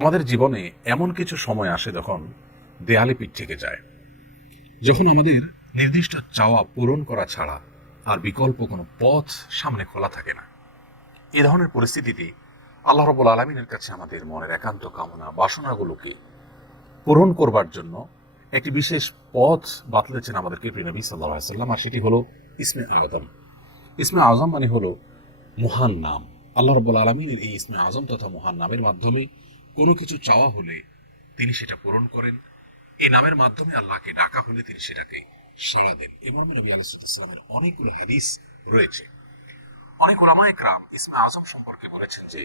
আমাদের জীবনে এমন কিছু সময় আসে যখন দেয়ালে পিঠ থেকে যায়, যখন আমাদের নির্দিষ্ট চাওয়া পূরণ করা ছাড়া আর বিকল্প কোনো পথ সামনে খোলা থাকে না। এ ধরনের পরিস্থিতিতে আল্লাহ রাব্বুল আলামিনের কাছে আমাদের মনের একান্ত কামনা বাসনাগুলোকে পূরণ করবার জন্য একটি বিশেষ পথ বাতলেছেন আমাদেরকে প্রিয় নবী সাল্লাল্লাহু আলাইহি ওয়াসাল্লাম, আর সেটি হলো ইসমে আযম। ইসমে আযম মানে হলো মহান নাম। আল্লাহ রাব্বুল আলামিনের এই ইসমে আযম তথা মহান নামের মাধ্যমে কোনো কিছু চাওয়া হলে তিনি সেটা পূরণ করেন। এই নামের মাধ্যমে আল্লাহকে ডাকা হলে তিনি সেটাকে সাড়া দেন। এই মর্মে নবী আলাইহিস সালামের অনেকগুলো হাদিস রয়েছে। অনেক উলামায়ে কেরাম ইসমে আযম সম্পর্কে বলেছেন যে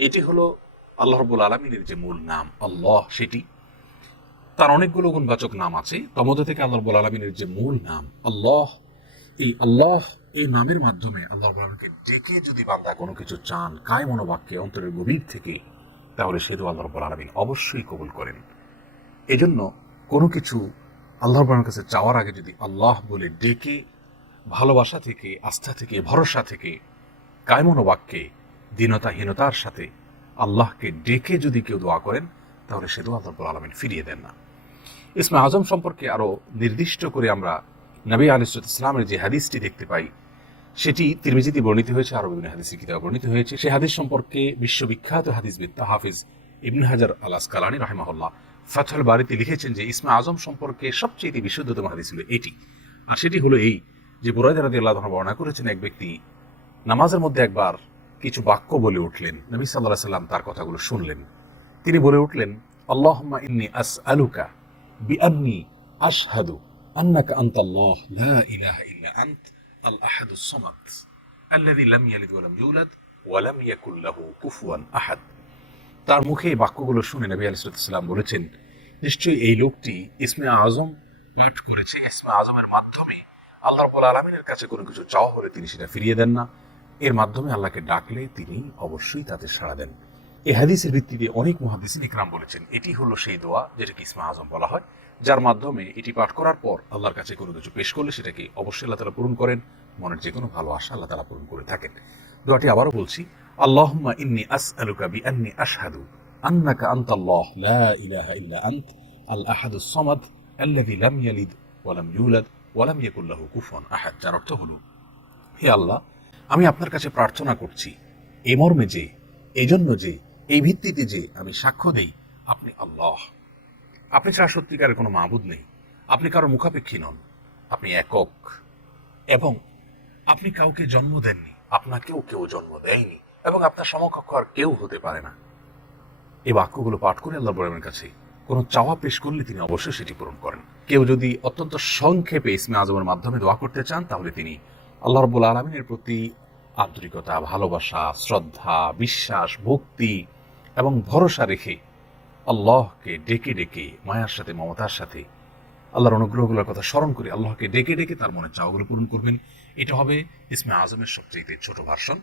এটি হলো আল্লাহ রাব্বুল আলামিনের যে মূল নাম আল্লাহ, সেটি তার অনেকগুলো গুণবাচক নাম আছে। তার মধ্যে থেকে আল্লাহ রাব্বুল আলামিনের যে মূল নাম আল্লাহ, এই আল্লাহ এই নামের মাধ্যমে আল্লাহ রাব্বুল আলামিনকে ডেকে যদি বান্দা কোনো কিছু চান কায় মনোবাক্যে অন্তরের গভীর থেকে, তাহলে সে তো আল্লাহ রাব্বুল আলামিন অবশ্যই কবুল করেন। এজন্য কোনো কিছু আল্লাহ রাব্বুল আলামিনের কাছে চাওয়ার আগে যদি আল্লাহ বলে ডেকে ভালোবাসা থেকে, আস্থা থেকে, ভরসা থেকে, কায় মনোবাক্যে, দীনতাহীনতার সাথে আল্লাহকে ডেকে যদি কেউ দোয়া করেন, তাহলে সে দোয়া আল্লাহ রাব্বুল আলামিন ফিরিয়ে দেন না। ইসমে আজম সম্পর্কে আরো নির্দিষ্ট করে আমরা নবী আলাইহিস সালামের যে হাদিসটি দেখতে পাই, সেটি তিরমিজিতে বর্ণিত হয়েছে, আরো বিভিন্ন হাদিসের কিতাবে বর্ণিত হয়েছে। সেই হাদিস সম্পর্কে বিশ্ববিখ্যাত হাদিসবিদ হাফিজ ইবনে হাজার আল আসকালানী রাহিমাহুল্লাহ ফাথুল বারীতে লিখেছেন যে ইসমে আজম সম্পর্কে সবচেয়ে বিশুদ্ধতম হাদিস হলো এটি। আর সেটি হলো এই যে বুরায়দা রাদিয়াল্লাহু আনহু বর্ণনা করেছেন, এক ব্যক্তি নামাজের মধ্যে একবার কিছু বাক্য বলে উঠলেন। নবী সাল্লাল্লাহু আলাইহি সাল্লাম তার কথাগুলো শুনলেন। তিনি বলে উঠলেন, আল্লাহুম্মা ইন্নী আসআলুকা বিআন্নী আশহাদু আন্নাকা আনতাল্লাহ লা ইলাহা ইল্লা আনত আল আহাদুস সামাদ আল্লাযী লাম ইয়ালিদ ওয়া লাম ইউলাদ ওয়া লাম ইয়াকুল লাহু কুফুয়ান আহাদ। তার মুখে এই বাক্যগুলো শুনে নবী আলাইহিস সালাম বলেছেন, নিশ্চয়ই এই লোকটি ইসমে আজম পাঠ করেছে। ইসমে আজমের মাধ্যমে আল্লাহ রাব্বুল আলামিনের কাছে কোনো কিছু চাওয়া হলে তিনি সেটা ফিরিয়ে দেন না। এর মাধ্যমে আল্লাহকে ডাকলে তিনি অবশ্যই তাতে সাড়া দেন। এই হাদিসের ভিত্তিতে অনেক মুহাদ্দিসিন ইকরাম বলেছেন এটি হলো সেই দোয়া যেটাকে ইসমে আজম বলা হয়, যার মাধ্যমে এটি পাঠ করার পর আল্লাহর কাছে কোনো কিছু পেশ করলে সেটাকে অবশ্যই আল্লাহ তাআলা পূরণ করেন। মনের যে কোনো ভালো আশা আল্লাহ তাআলা পূরণ করে থাকেন। দোয়াটি আবারও বলছি, আল্লাহুম্মা ইন্নী আসআলুকা বিআন্নী আশহাদু আন্নাকা আনতাল্লাহ লা ইলাহা ইল্লা আনত আল আহাদুস সামাদ আল্লাযী লাম ইয়ালিদ ওয়া লাম ইউলাদ ওয়া লাম ইয়াকুল লাহু কুফুয়ান আহাদ। যার অর্থ হলো, হে আল্লাহ, আমি আপনার কাছে প্রার্থনা করছি এই মর্মে যে, এই জন্য যে, এই ভিত্তিতে যে আমি সাক্ষ্য দেই আপনি আল্লাহ, আপনি ছাড়া সত্যিকারের কোনো মাবুদ নেই, আপনি কারো মুখাপেক্ষী নন, আপনি একক, এবং আপনি কাউকে জন্ম দেননি, আপনাকেও কেউ জন্ম দেয়নি, এবং আপনার সমকক্ষ আর কেউ হতে পারে না। এই বাক্যগুলো পাঠ করে আল্লাহ রাব্বুল কাছে কোনো চাওয়া পেশ করলে তিনি অবশ্যই সেটি পূরণ করেন। কেউ যদি অত্যন্ত সংক্ষেপে ইসমে আজমের মাধ্যমে দোয়া করতে চান, তাহলে তিনি আল্লাহ রাব্বুল আলামিনের প্রতি আন্তরিকতা, ভালোবাসা, শ্রদ্ধা, বিশ্বাস, ভক্তি এবং ভরসা রেখে আল্লাহকে ডেকে ডেকে মায়ার সাথে, মমতার সাথে, আল্লাহর অনুগ্রহগুলোর কথা স্মরণ করে আল্লাহকে ডেকে ডেকে তার মনের চাওয়াগুলো পূরণ করবেন। এটা হবে ইসমে আজমের সবচেয়ে ছোট ভার্সন।